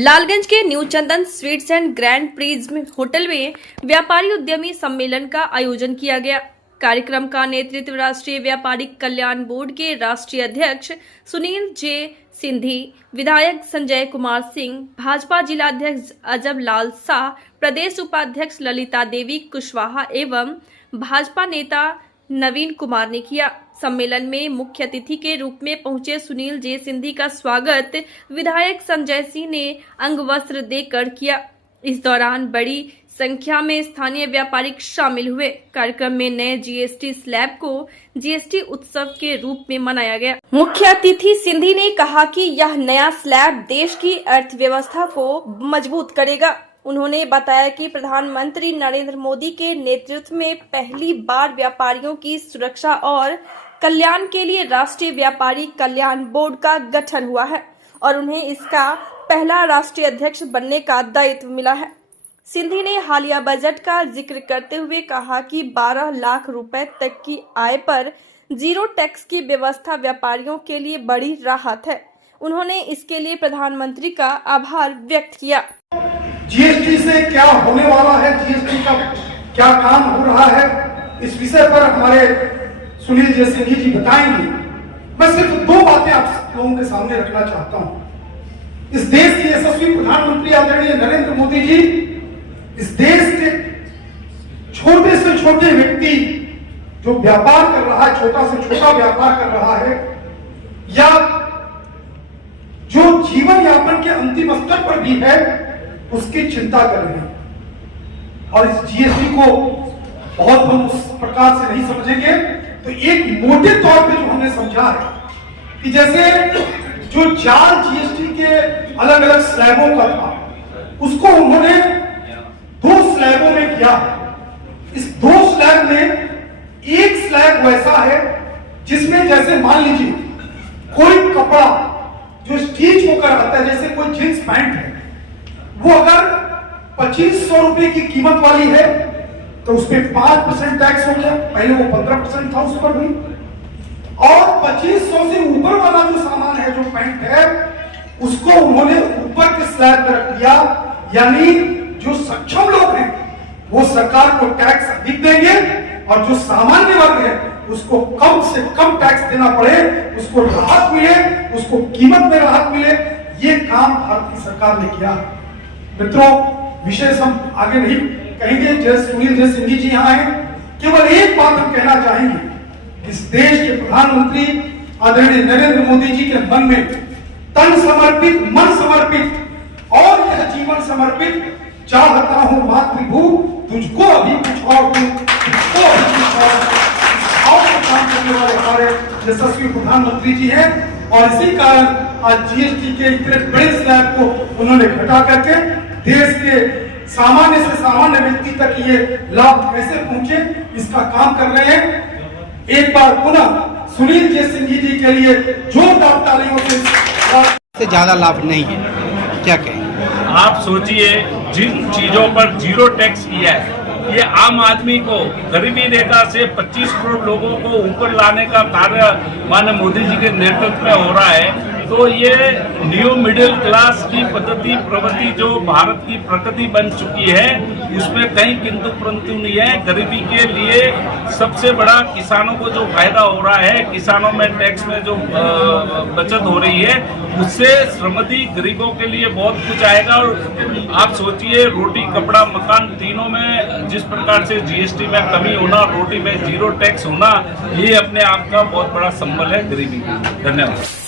लालगंज के new Chandan sweets and grand prism hotel में व्यापारी उद्यमी सम्मेलन का आयोजन किया गया। कार्यक्रम का नेतृत्व राष्ट्रीय व्यापारिक कल्याण बोर्ड के राष्ट्रीय अध्यक्ष सुनील जे सिंधी, विधायक संजय कुमार सिंह, भाजपा जिलाध्यक्ष अजब लाल शाह, प्रदेश उपाध्यक्ष ललिता देवी कुशवाहा एवं भाजपा नेता नवीन कुमार ने किया। सम्मेलन में मुख्य अतिथि के रूप में पहुंचे सुनील जे सिंधी का स्वागत विधायक संजय सिंह ने अंगवस्त्र देकर किया। इस दौरान बड़ी संख्या में स्थानीय व्यापारी शामिल हुए। कार्यक्रम में नए जीएसटी स्लैब को जीएसटी उत्सव के रूप में मनाया गया। मुख्य अतिथि सिंधी ने कहा कि यह नया स्लैब देश की अर्थव्यवस्था को मजबूत करेगा। उन्होंने बताया कि प्रधानमंत्री नरेंद्र मोदी के नेतृत्व में पहली बार व्यापारियों की सुरक्षा और कल्याण के लिए राष्ट्रीय व्यापारी कल्याण बोर्ड का गठन हुआ है और उन्हें इसका पहला राष्ट्रीय अध्यक्ष बनने का दायित्व मिला है। सिंधी ने हालिया बजट का जिक्र करते हुए कहा कि 12 लाख रुपए तक की आय पर जीरो टैक्स की व्यवस्था व्यापारियों के लिए बड़ी राहत है। उन्होंने इसके लिए प्रधानमंत्री का आभार व्यक्त किया। जीएसटी से क्या होने वाला है, जीएसटी का क्या काम हो रहा है, इस विषय पर हमारे सुनील जे सिंधी जी बताएंगे। मैं सिर्फ दो बातें आप लोगों के सामने रखना चाहता हूं। इस देश के यशस्वी प्रधानमंत्री आदरणीय नरेंद्र मोदी जी इस देश के छोटे से छोटे व्यक्ति जो व्यापार कर रहा है, छोटा से छोटा व्यापार कर रहा है, या जो जीवन यापन के अंतिम स्तर पर भी है, उसकी चिंता कर रहे हैं। और इस जीएसटी को बहुत हम उस प्रकार से नहीं समझेंगे। तो एक मोटे तौर पे जो हमने समझा है कि जैसे जो जाल जीएसटी के अलग अलग स्लैबों का था, उसको उन्होंने 2 स्लैबों में किया है। इस 2 स्लैब में एक स्लैब वैसा है जिसमें जैसे मान लीजिए कोई कपड़ा जो स्टिच होकर आता है, जैसे कोई जींस पैंट है, वो अगर 2500 रुपए की कीमत वाली है तो उस पर 5% टैक्स हो गया। पहले वो 15% था उस पर भी। और 2500 से ऊपर वाला जो सामान है, जो पैंट है, उसको उन्होंने ऊपर के स्लैब पर रख दिया। यानी जो सक्षम लोग हैं वो सरकार को टैक्स अधिक देंगे और जो सामान्य वर्ग है उसको कम से कम टैक्स देना पड़े, उसको राहत मिले, उसको कीमत में राहत मिले। ये काम भारत की सरकार ने किया। मित्रों, विशेष हम आगे नहीं कहेंगे। जैसे सुनील जे सिंधी जी यहाँ हैं, केवल एक बात हम कहना चाहेंगे। इस देश के प्रधानमंत्री आदरणीय नरेंद्र मोदी जी के मन में तन समर्पित, मन समर्पित और यह जीवन समर्पित चाहता हूं मातृभू तुझको अभी कुछ और दूं, तुझको अभी कुछ और काम करने वाले हमारे यशस्वी प्रधानमंत्री जी हैं। और इसी कारण आज जीएसटी के इतने बड़े स्लैब को उन्होंने घटा करके देश के सामान्य से सामान्य व्यक्ति तक ये लाभ कैसे पहुंचे, इसका काम कर रहे हैं। एक बार पुनः सुनील जे सिंधी जी के लिए जोरदार तालियों से ज्यादा लाभ नहीं है, क्या कहें? आप सोचिए, जिन चीजों पर जीरो टैक्स किया है, ये आम आदमी को गरीबी रेखा से 25 करोड़ लोगों को ऊपर लाने का कार्य माननीय मोदी जी के नेतृत्व में हो रहा है। तो ये न्यू मिडिल क्लास की पद्धति प्रवृत्ति जो भारत की प्रकृति बन चुकी है, उसमें कहीं किंतु परंतु नहीं है। गरीबी के लिए सबसे बड़ा किसानों को जो फायदा हो रहा है, किसानों में टैक्स में जो बचत हो रही है, उससे श्रमजीवी गरीबों के लिए बहुत कुछ आएगा। और आप सोचिए, रोटी कपड़ा मकान तीनों में जिस प्रकार से जीएसटी में कमी होना, रोटी में जीरो टैक्स होना, ये अपने आप का बहुत बड़ा संबल है गरीबी का। धन्यवाद।